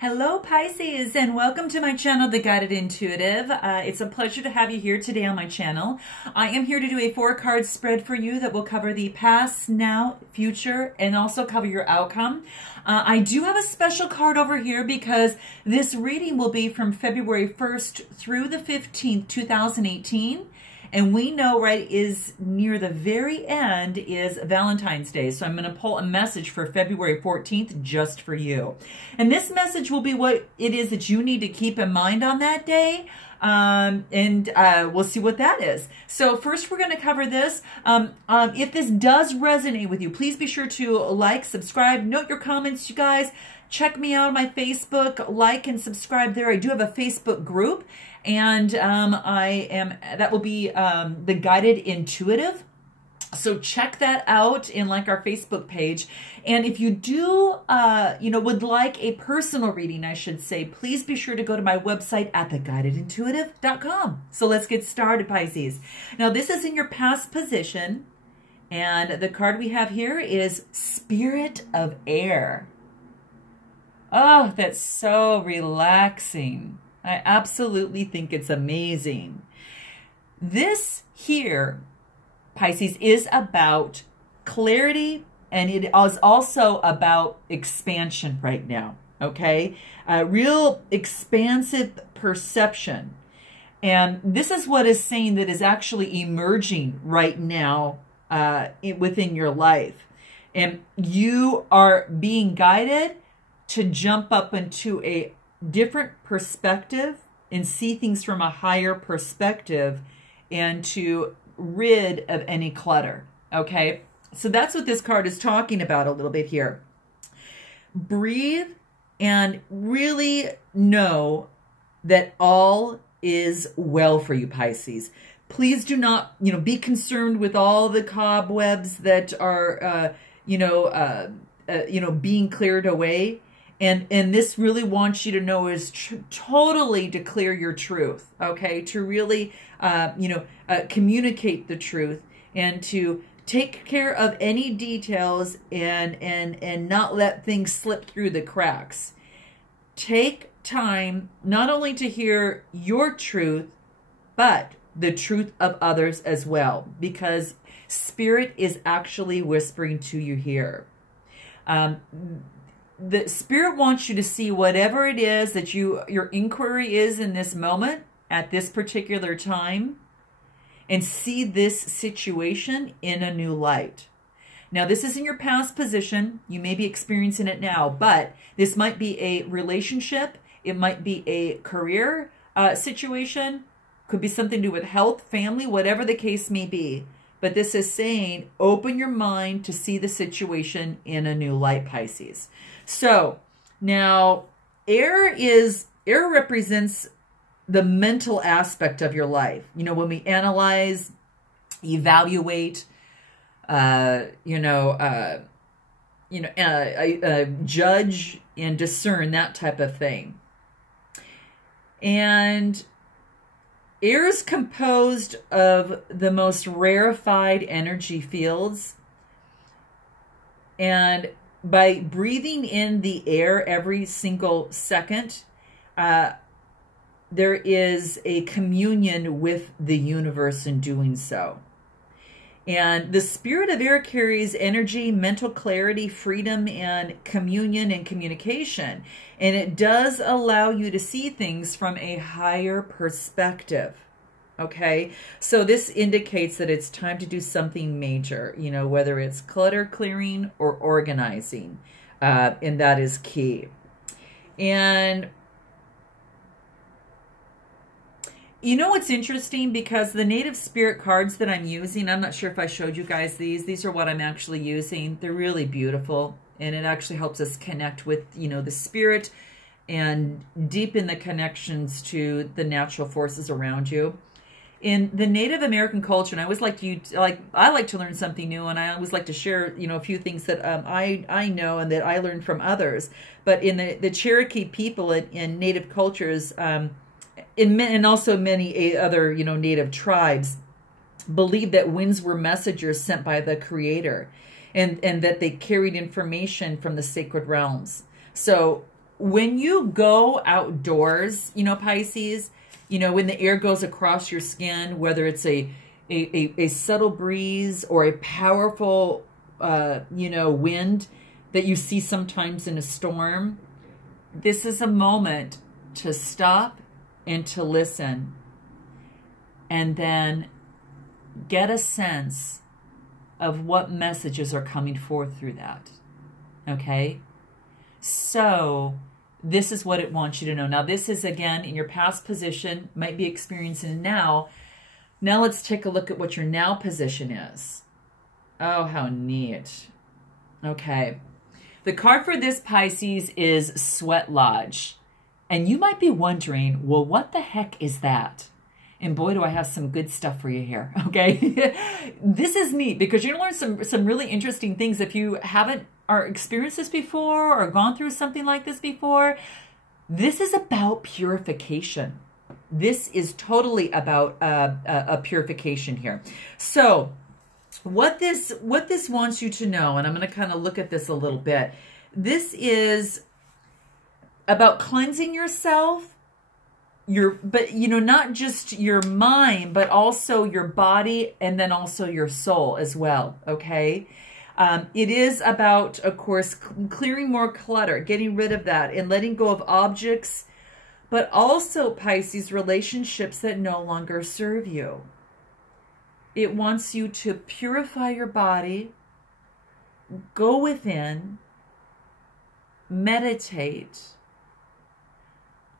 Hello Pisces, and welcome to my channel, The Guided Intuitive. It's a pleasure to have you here today on my channel. I am here to do a 4-card spread for you that will cover the past, now, future, and also cover your outcome. I do have a special card over here because this reading will be from February 1st through the 15th, 2018. And we know, right, is near the very end is Valentine's Day. So I'm going to pull a message for February 14th just for you. And this message will be what it is that you need to keep in mind on that day. We'll see what that is. So first we're going to cover this. If this does resonate with you, please be sure to like, subscribe, note your comments, you guys. Check me out on my Facebook, like and subscribe there. I do have a Facebook group, and that will be The Guided Intuitive. So check that out in like our Facebook page. And if you do, would like a personal reading, I should say, please be sure to go to my website at theguidedintuitive.com. So let's get started, Pisces. Now this is in your past position, and the card we have here is Spirit of Air. Oh, that's so relaxing. I absolutely think it's amazing. This here, Pisces, is about clarity, and it is also about expansion right now, okay? Real expansive perception. And this is what is saying that is actually emerging right now within your life. And you are being guided to jump up into a different perspective and see things from a higher perspective and to rid of any clutter, okay? So that's what this card is talking about a little bit here. Breathe and really know that all is well for you, Pisces. Please do not, be concerned with all the cobwebs that are, being cleared away. And this really wants you to know is totally declare your truth, okay? To really, communicate the truth and to take care of any details and not let things slip through the cracks. Take time not only to hear your truth, but the truth of others as well, because Spirit is actually whispering to you here. The Spirit wants you to see whatever it is that your inquiry is in this moment, at this particular time, and see this situation in a new light. Now, this is in your past position. You may be experiencing it now, but this might be a relationship. It might be a career situation. Could be something to do with health, family, whatever the case may be. But this is saying, open your mind to see the situation in a new light, Pisces. So now air represents the mental aspect of your life. When we analyze, evaluate, judge and discern, that type of thing. And air is composed of the most rarefied energy fields. And by breathing in the air every single second, there is a communion with the universe in doing so. And the Spirit of Air carries energy, mental clarity, freedom, and communion and communication. And it does allow you to see things from a higher perspective. Okay, so this indicates that it's time to do something major, whether it's clutter clearing or organizing, and that is key. And what's interesting, because the native spirit cards that I'm using, I'm not sure if I showed you guys these are what I'm actually using. They're really beautiful, and it actually helps us connect with, the spirit and deepen the connections to the natural forces around you. In the Native American culture, and I always like to learn something new, and I always like to share, a few things that I know and that I learned from others. But in the Cherokee people in Native cultures, and also many other Native tribes, believed that winds were messengers sent by the Creator, and that they carried information from the sacred realms. So when you go outdoors, you know, Pisces, you know, when the air goes across your skin, whether it's a subtle breeze or a powerful, you know, wind that you see sometimes in a storm, this is a moment to stop and to listen, and then get a sense of what messages are coming forth through that. Okay? So this is what it wants you to know. Now, this is, again, in your past position, might be experiencing now. Now let's take a look at what your now position is. Oh, how neat. Okay. The card for this, Pisces, is Sweat Lodge. And you might be wondering, well, what the heck is that? And boy, do I have some good stuff for you here, okay? This is neat because you're going to learn some really interesting things. If you haven't or experienced this before or gone through something like this before, this is about purification. This is totally about a purification here. So what this wants you to know, and I'm going to kind of look at this a little bit, this is about cleansing yourself, but you know, not just your mind, but also your body, and then also your soul as well, okay? It is about, of course, clearing more clutter, getting rid of that, and letting go of objects, but also, Pisces, relationships that no longer serve you. It wants you to purify your body, go within, meditate,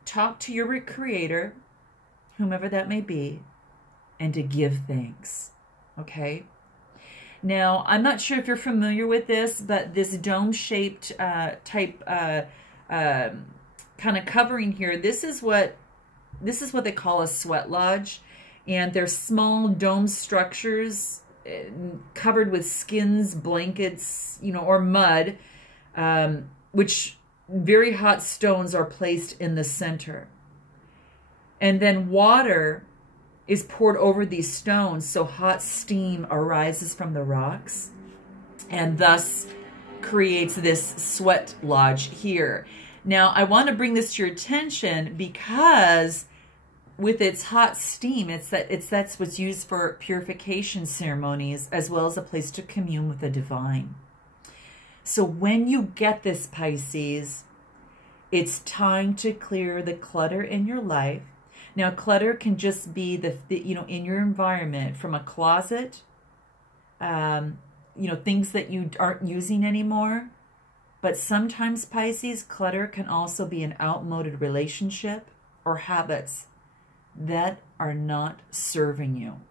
talk to your creator, whomever that may be, and to give thanks, okay? Now, I'm not sure if you're familiar with this, but this dome-shaped type kind of covering here, this is what they call a sweat lodge, and they're small dome structures covered with skins, blankets, you know, or mud, which very hot stones are placed in the center. And then water is poured over these stones, so hot steam arises from the rocks and thus creates this sweat lodge here. Now, I want to bring this to your attention because with its hot steam, that's what's used for purification ceremonies as well as a place to commune with the divine. So when you get this, Pisces, it's time to clear the clutter in your life. Now, clutter can just be you know, in your environment, from a closet, you know, things that you aren't using anymore. But sometimes, Pisces, clutter can also be an outmoded relationship or habits that are not serving you.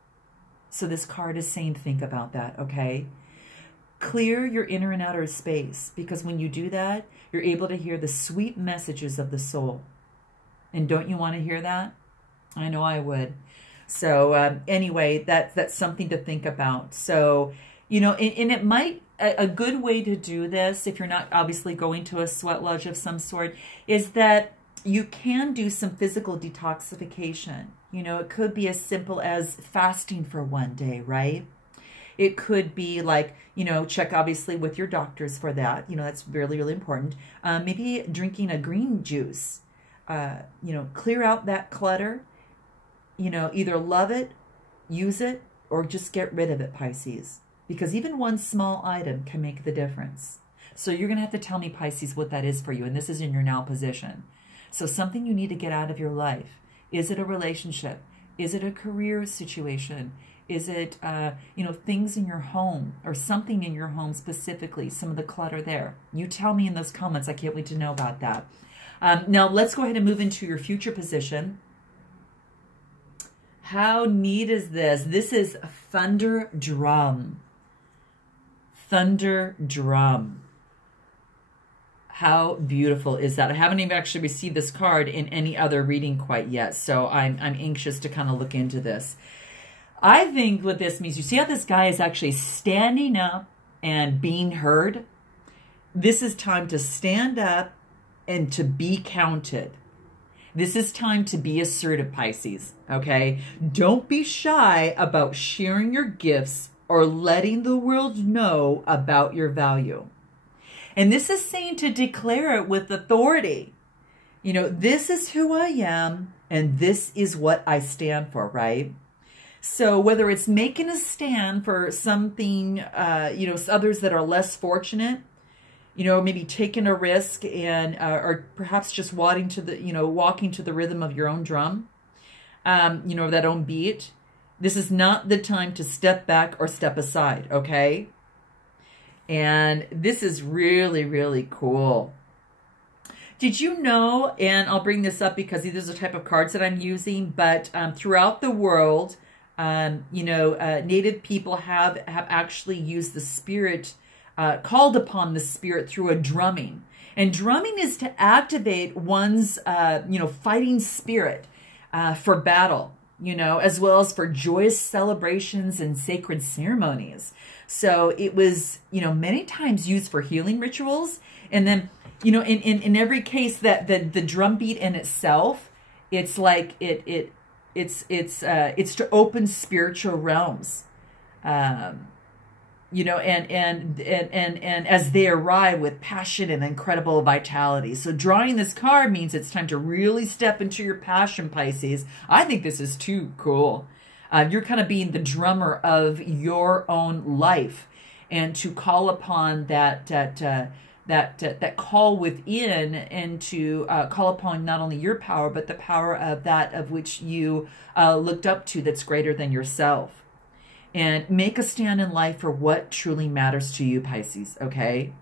So this card is saying, think about that, okay? Clear your inner and outer space, because when you do that, you're able to hear the sweet messages of the soul. And don't you want to hear that? I know I would. So anyway, that's something to think about. So, you know, and it might, a good way to do this, if you're not obviously going to a sweat lodge of some sort, is that you can do some physical detoxification. You know, it could be as simple as fasting for one day, right? It could be like, you know, check obviously with your doctors for that. You know, that's really, really important. Maybe drinking a green juice, you know, clear out that clutter, you know, either love it, use it, or just get rid of it, Pisces. Because even one small item can make the difference. So you're going to have to tell me, Pisces, what that is for you. And this is in your now position. So something you need to get out of your life. Is it a relationship? Is it a career situation? Is it, you know, things in your home or something in your home specifically, some of the clutter there? You tell me in those comments. I can't wait to know about that. Now, let's go ahead and move into your future position. How neat is this? This is Thunder Drum. Thunder Drum. How beautiful is that? I haven't even actually received this card in any other reading quite yet, so I'm anxious to kind of look into this. I think what this means, you see how this guy is actually standing up and being heard? This is time to stand up and to be counted. This is time to be assertive, Pisces, okay? Don't be shy about sharing your gifts or letting the world know about your value. And this is saying to declare it with authority. You know, this is who I am, and this is what I stand for, right? So whether it's making a stand for something, you know, others that are less fortunate, you know, maybe taking a risk and, or perhaps just walking to the rhythm of your own drum, you know, that own beat. This is not the time to step back or step aside, okay? And this is really, really cool. Did you know, and I'll bring this up because these are the type of cards that I'm using, but throughout the world, you know, Native people have actually used the spirit, called upon the spirit through a drumming. And drumming is to activate one's, you know, fighting spirit for battle, you know, as well as for joyous celebrations and sacred ceremonies. So it was, you know, many times used for healing rituals. And then, you know, in every case that the drum beat in itself, it's like it's to open spiritual realms, you know, and as they arrive with passion and incredible vitality. So drawing this card means it's time to really step into your passion, Pisces. I think this is too cool. You're kind of being the drummer of your own life, and to call upon that call within, and to call upon not only your power, but the power of that of which you looked up to that's greater than yourself. And make a stand in life for what truly matters to you, Pisces, okay?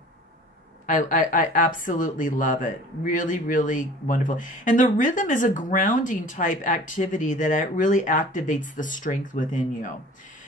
I absolutely love it. Really, really wonderful. And the rhythm is a grounding type activity that really activates the strength within you.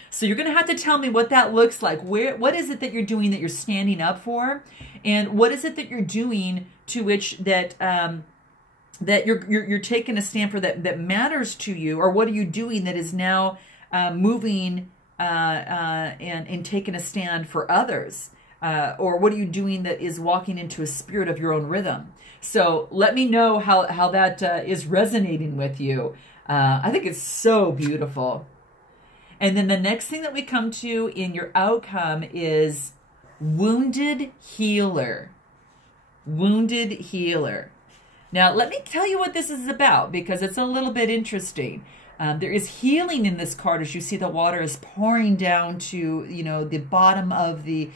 So you're going to have to tell me what that looks like. What is it that you're doing that you're standing up for? And what is it that you're doing to which that that you're taking a stand for that matters to you? Or what are you doing that is now moving and taking a stand for others? Or what are you doing that is walking into a spirit of your own rhythm? So let me know how that is resonating with you. I think it's so beautiful. And then the next thing that we come to in your outcome is wounded healer. Wounded healer. Now, let me tell you what this is about, because it's a little bit interesting. There is healing in this card, as you see the water is pouring down to, you know, the bottom of the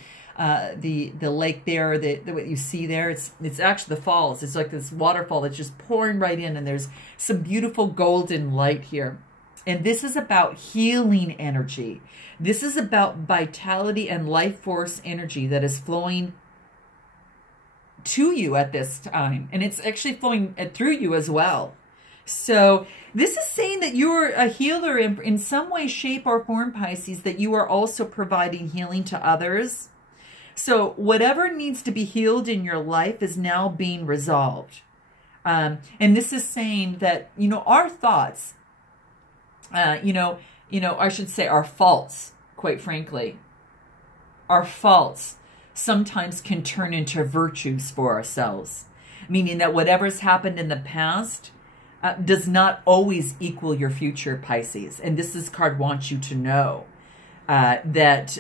lake there, what you see there. It's actually the falls. It's like this waterfall that's just pouring right in, and there's some beautiful golden light here. And this is about healing energy. This is about vitality and life force energy that is flowing to you at this time. And it's actually flowing through you as well. So this is saying that you're a healer in some way, shape, or form, Pisces, that you are also providing healing to others. So whatever needs to be healed in your life is now being resolved. And this is saying that, you know, our thoughts, I should say our faults, quite frankly, our faults sometimes can turn into virtues for ourselves, meaning that whatever's happened in the past does not always equal your future, Pisces. And this card wants you to know that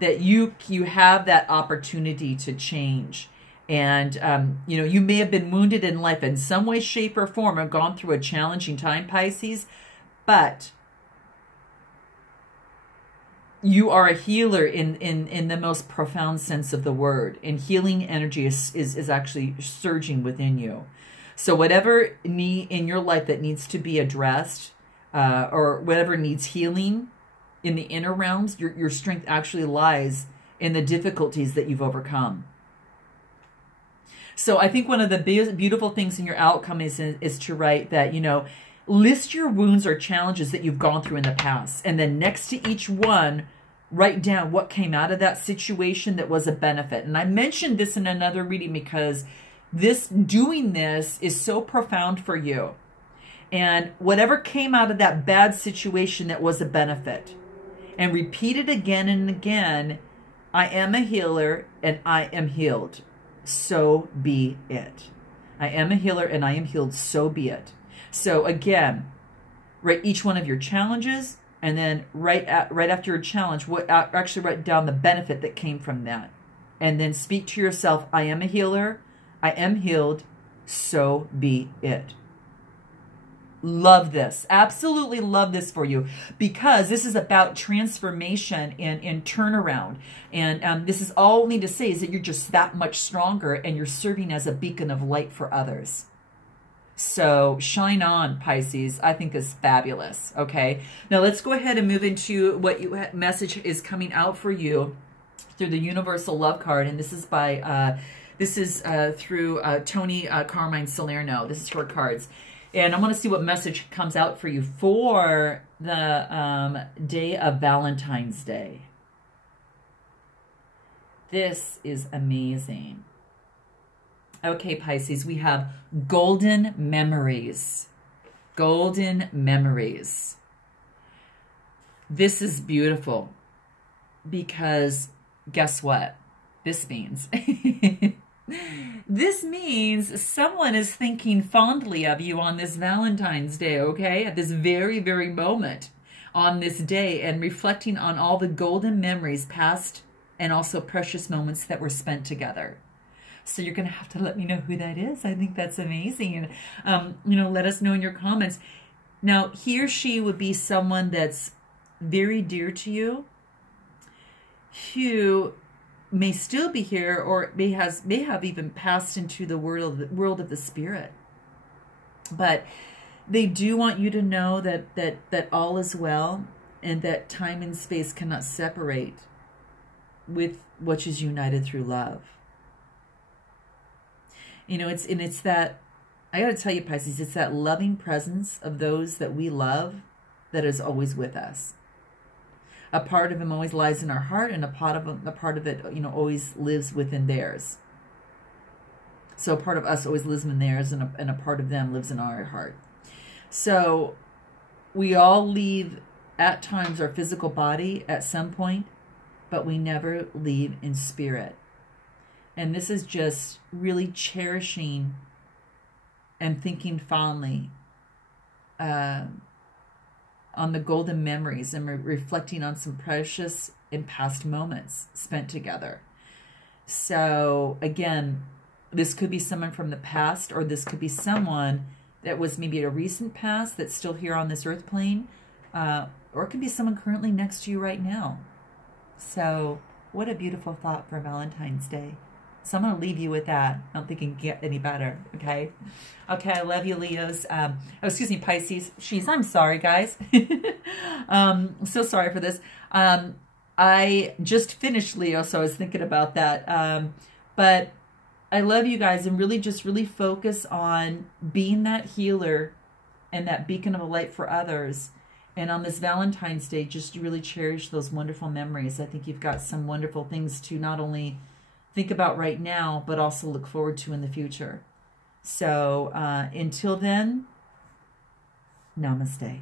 you have that opportunity to change. And, you know, you may have been wounded in life in some way, shape, or form, or gone through a challenging time, Pisces, but you are a healer in the most profound sense of the word. And healing energy is actually surging within you. So whatever need in your life that needs to be addressed, or whatever needs healing in the inner realms, your strength actually lies in the difficulties that you've overcome. So I think one of the beautiful things in your outcome is to write that, you know, list your wounds or challenges that you've gone through in the past. And then next to each one, write down what came out of that situation that was a benefit. And I mentioned this in another reading because doing this is so profound for you. And whatever came out of that bad situation that was a benefit. And repeat it again and again. I am a healer and I am healed. So be it. I am a healer and I am healed. So be it. So again, write each one of your challenges, and then right after your challenge, actually write down the benefit that came from that. And then speak to yourself, I am a healer, I am healed, so be it. Love this. Absolutely love this for you, because this is about transformation and turnaround. And this is all I need to say is that you're just that much stronger, and you're serving as a beacon of light for others. So shine on, Pisces. I think is fabulous. Okay. Now let's go ahead and move into what message is coming out for you through the Universal Love card. And this is by, through Tony Carmine Salerno. This is for cards. And I want to see what message comes out for you for the day of Valentine's Day. This is amazing. Okay, Pisces, we have golden memories. Golden memories. This is beautiful, because guess what this means? This means someone is thinking fondly of you on this Valentine's Day, okay? At this very, very moment on this day, and reflecting on all the golden memories, past and also precious moments that were spent together. So you're going to have to let me know who that is. I think that's amazing. And, let us know in your comments. Now, he or she would be someone that's very dear to you, who may still be here, or may have even passed into the world of the spirit. But they do want you to know that all is well, and that time and space cannot separate with what is united through love. It's that, I got to tell you, Pisces, it's that loving presence of those that we love that is always with us. A part of him always lies in our heart, and a part of it, always lives within theirs. So a part of us always lives in theirs, and a part of them lives in our heart. So we all leave, at times, our physical body at some point, but we never leave in spirit. And this is just really cherishing and thinking fondly on the golden memories, and reflecting on some precious and past moments spent together. So again, this could be someone from the past, or this could be someone that was maybe a recent past that's still here on this earth plane, or it could be someone currently next to you right now. So what a beautiful thought for Valentine's Day. So I'm going to leave you with that. I don't think it can get any better, okay? Okay, I love you, Leos. Excuse me, Pisces. I'm sorry, guys. So sorry for this. I just finished Leo, so I was thinking about that. But I love you guys, and really focus on being that healer and that beacon of a light for others. And on this Valentine's Day, just really cherish those wonderful memories. I think you've got some wonderful things to not only think about right now, but also look forward to in the future. So until then, namaste.